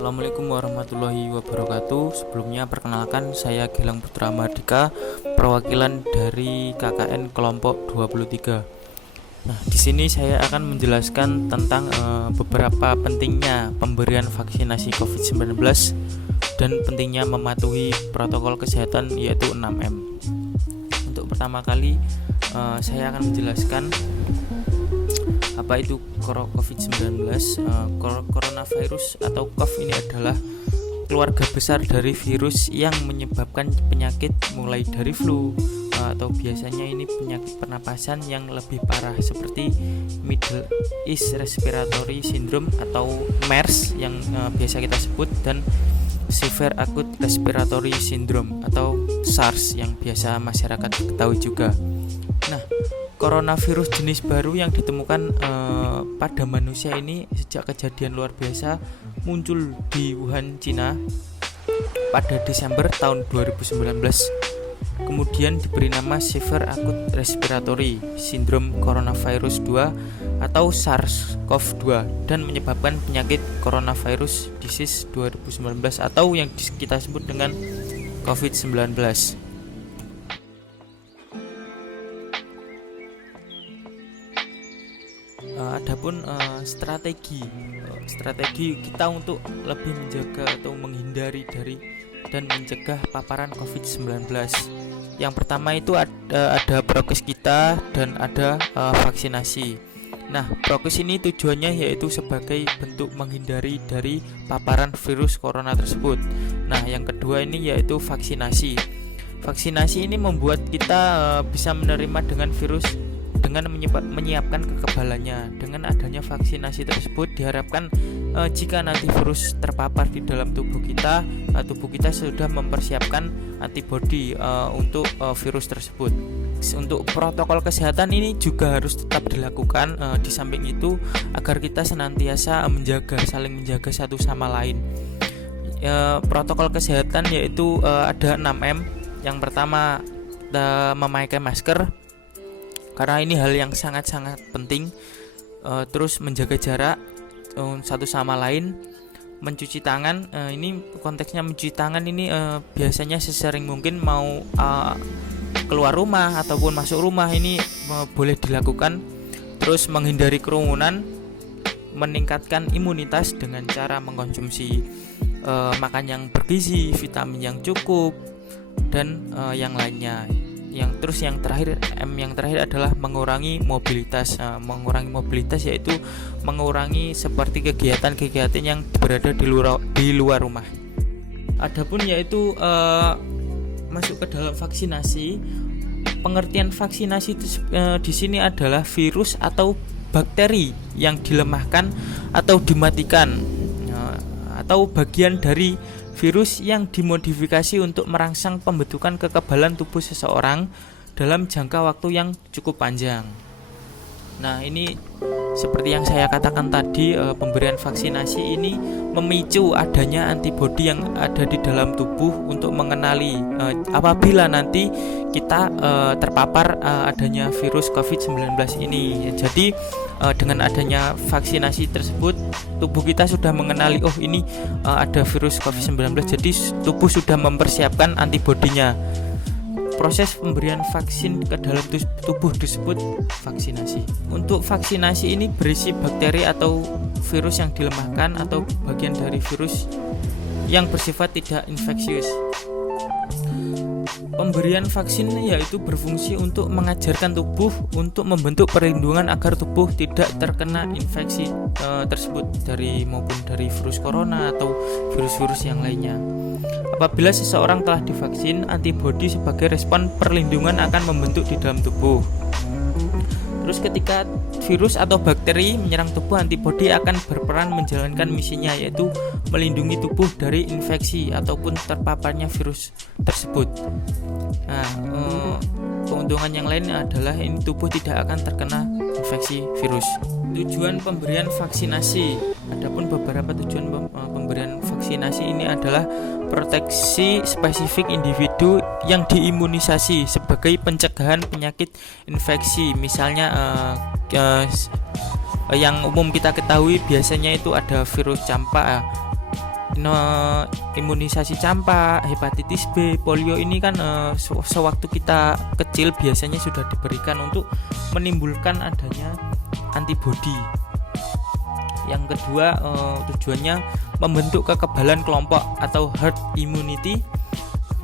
Assalamualaikum warahmatullahi wabarakatuh. Sebelumnya perkenalkan, saya Gilang Putra Mardika, perwakilan dari KKN kelompok 23. Nah, di sini saya akan menjelaskan tentang beberapa pentingnya pemberian vaksinasi COVID-19 dan pentingnya mematuhi protokol kesehatan, yaitu 6M. Untuk pertama kali saya akan menjelaskan apa itu COVID-19. Coronavirus atau COVID ini adalah keluarga besar dari virus yang menyebabkan penyakit mulai dari flu atau biasanya ini penyakit pernapasan yang lebih parah seperti Middle East Respiratory Syndrome atau MERS yang biasa kita sebut, dan Severe Acute Respiratory Syndrome atau SARS yang biasa masyarakat ketahui juga. Nah, coronavirus jenis baru yang ditemukan pada manusia ini sejak kejadian luar biasa muncul di Wuhan, Cina pada Desember tahun 2019. Kemudian diberi nama Severe Acute Respiratory Syndrome Coronavirus 2 atau SARS-CoV-2 dan menyebabkan penyakit Coronavirus Disease 2019 atau yang kita sebut dengan COVID-19. Adapun strategi kita untuk lebih menjaga atau menghindari dari dan mencegah paparan COVID-19. Yang pertama itu ada prokes kita dan ada vaksinasi. Nah, prokes ini tujuannya yaitu sebagai bentuk menghindari dari paparan virus corona tersebut. Nah, yang kedua ini yaitu vaksinasi. Vaksinasi ini membuat kita bisa menerima dengan virus dengan menyiapkan kekebalannya. Dengan adanya vaksinasi tersebut diharapkan jika nanti virus terpapar di dalam tubuh kita sudah mempersiapkan antibodi untuk virus tersebut. Untuk protokol kesehatan ini juga harus tetap dilakukan di samping itu agar kita senantiasa saling menjaga satu sama lain. Protokol kesehatan yaitu ada 6M. Yang pertama, memakai masker karena ini hal yang sangat-sangat penting. Terus menjaga jarak satu sama lain, mencuci tangan. Ini konteksnya mencuci tangan ini biasanya sesering mungkin mau keluar rumah ataupun masuk rumah ini boleh dilakukan. Terus menghindari kerumunan, meningkatkan imunitas dengan cara mengkonsumsi makan yang bergizi, vitamin yang cukup, dan yang lainnya. Yang terakhir adalah mengurangi mobilitas. Mengurangi mobilitas yaitu mengurangi seperti kegiatan-kegiatan yang berada di luar rumah. Adapun yaitu masuk ke dalam vaksinasi. Pengertian vaksinasi di sini adalah virus atau bakteri yang dilemahkan atau dimatikan, atau bagian dari virus yang dimodifikasi untuk merangsang pembentukan kekebalan tubuh seseorang dalam jangka waktu yang cukup panjang. Nah, ini seperti yang saya katakan tadi, pemberian vaksinasi ini memicu adanya antibodi yang ada di dalam tubuh untuk mengenali apabila nanti kita terpapar adanya virus COVID-19 ini. Jadi dengan adanya vaksinasi tersebut, tubuh kita sudah mengenali ini ada virus COVID-19, jadi tubuh sudah mempersiapkan antibodinya. Proses pemberian vaksin ke dalam tubuh disebut vaksinasi. Untuk vaksinasi ini berisi bakteri atau virus yang dilemahkan atau bagian dari virus yang bersifat tidak infeksius. Pemberian vaksin yaitu berfungsi untuk mengajarkan tubuh untuk membentuk perlindungan agar tubuh tidak terkena infeksi tersebut maupun dari virus corona atau virus-virus yang lainnya. Apabila seseorang telah divaksin, antibodi sebagai respon perlindungan akan membentuk di dalam tubuh. Terus ketika virus atau bakteri menyerang tubuh, antibodi akan berperan menjalankan misinya, yaitu melindungi tubuh dari infeksi ataupun terpaparnya virus tersebut. Nah, keuntungan yang lain adalah ini tubuh tidak akan terkena infeksi virus. Tujuan pemberian vaksinasi. Adapun beberapa tujuan pemberian vaksinasi ini adalah proteksi spesifik individu yang diimunisasi sebagai pencegahan penyakit infeksi. Misalnya yang umum kita ketahui biasanya itu ada virus campak, imunisasi campak, hepatitis B, polio ini kan sewaktu kita kecil biasanya sudah diberikan untuk menimbulkan adanya antibodi. Yang kedua, tujuannya membentuk kekebalan kelompok atau herd immunity.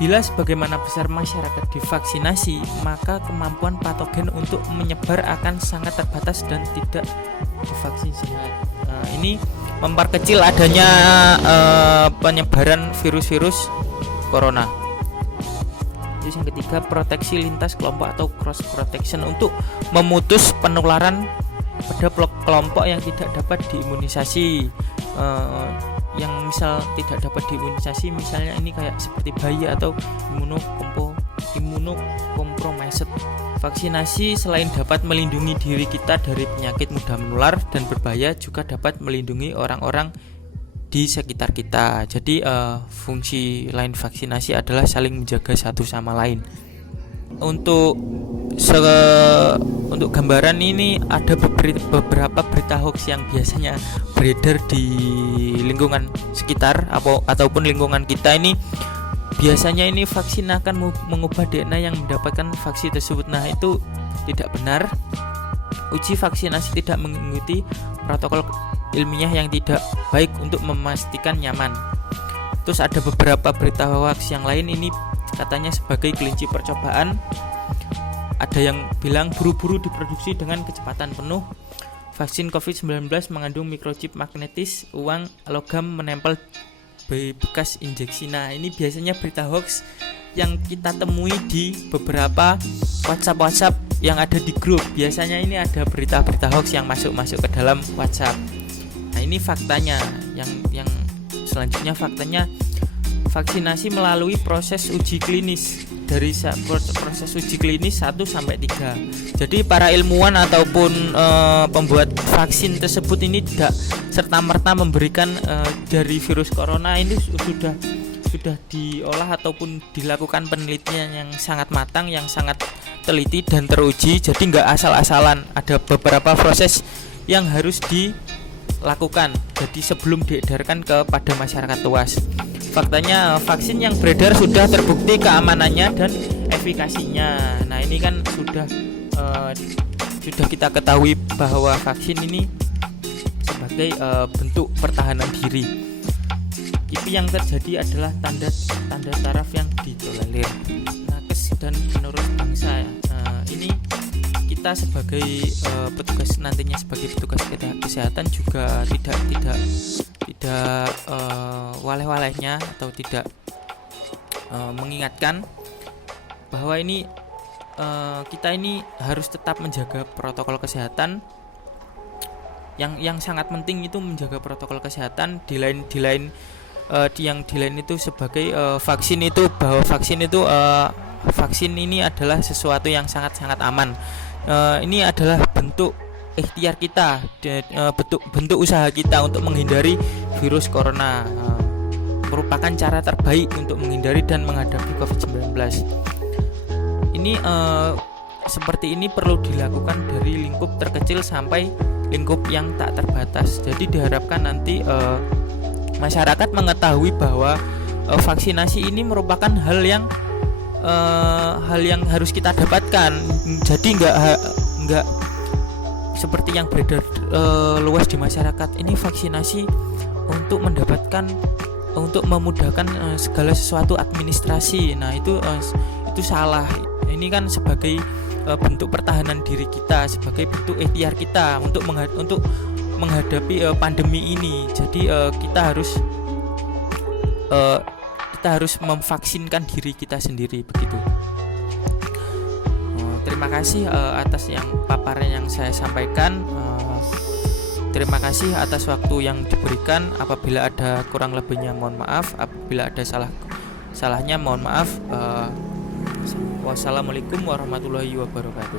Bila sebagaimana besar masyarakat divaksinasi, maka kemampuan patogen untuk menyebar akan sangat terbatas dan tidak divaksin sehat. Ini memperkecil adanya penyebaran virus-virus corona. Terus yang ketiga, proteksi lintas kelompok atau cross protection untuk memutus penularan pada kelompok yang tidak dapat diimunisasi. Yang misal tidak dapat diimunisasi, misalnya ini kayak seperti bayi atau imunokompromised. Vaksinasi selain dapat melindungi diri kita dari penyakit mudah menular dan berbahaya, juga dapat melindungi orang-orang di sekitar kita. Jadi fungsi lain vaksinasi adalah saling menjaga satu sama lain. Untuk gambaran ini ada beberapa berita hoax yang biasanya beredar di lingkungan sekitar ataupun lingkungan kita ini. Biasanya ini vaksin akan mengubah DNA yang mendapatkan vaksin tersebut. Nah, itu tidak benar. Uji vaksinasi tidak mengikuti protokol ilmiah yang tidak baik untuk memastikan nyaman. Terus ada beberapa berita hoax yang lain ini katanya sebagai kelinci percobaan. Ada yang bilang buru-buru diproduksi dengan kecepatan penuh. Vaksin COVID-19 mengandung mikrochip magnetis, uang logam menempel bekas injeksi. Nah, ini biasanya berita hoax yang kita temui di beberapa WhatsApp yang ada di grup. Biasanya ini ada berita-berita hoax yang masuk ke dalam WhatsApp. Nah, ini faktanya. Yang selanjutnya faktanya, vaksinasi melalui proses uji klinis. Dari proses uji klinis 1 sampai 3. Jadi para ilmuwan ataupun pembuat vaksin tersebut ini tidak serta-merta memberikan dari virus corona ini sudah diolah ataupun dilakukan penelitian yang sangat matang, yang sangat teliti dan teruji. Jadi nggak asal-asalan, ada beberapa proses yang harus dilakukan. Jadi sebelum diedarkan kepada masyarakat luas. Faktanya vaksin yang beredar sudah terbukti keamanannya dan efikasinya. Nah, ini kan sudah kita ketahui bahwa vaksin ini sebagai bentuk pertahanan diri. Tapi yang terjadi adalah tanda taraf yang ditolerir, nakes dan menurut bangsa. Ini kita sebagai petugas, nantinya sebagai petugas kesehatan juga tidak waleh-walehnya atau tidak mengingatkan bahwa ini kita ini harus tetap menjaga protokol kesehatan. Yang sangat penting itu menjaga protokol kesehatan. Di lain itu sebagai vaksin itu, bahwa vaksin ini adalah sesuatu yang sangat-sangat aman. Ini adalah bentuk ikhtiar kita, bentuk usaha kita untuk menghindari virus corona. Merupakan cara terbaik untuk menghindari dan menghadapi COVID-19. Ini seperti ini perlu dilakukan dari lingkup terkecil sampai lingkup yang tak terbatas. Jadi diharapkan nanti masyarakat mengetahui bahwa vaksinasi ini merupakan hal yang harus kita dapatkan. Jadi enggak seperti yang beredar luas di masyarakat. Ini vaksinasi untuk memudahkan segala sesuatu administrasi. Nah, itu salah. Ini kan sebagai bentuk pertahanan diri kita, sebagai bentuk ikhtiar kita untuk menghadapi pandemi ini. Jadi kita harus memvaksinkan diri kita sendiri, begitu. Terima kasih atas paparan yang saya sampaikan. Terima kasih atas waktu yang diberikan. Apabila ada kurang lebihnya mohon maaf. Apabila ada salahnya mohon maaf. Wassalamualaikum warahmatullahi wabarakatuh.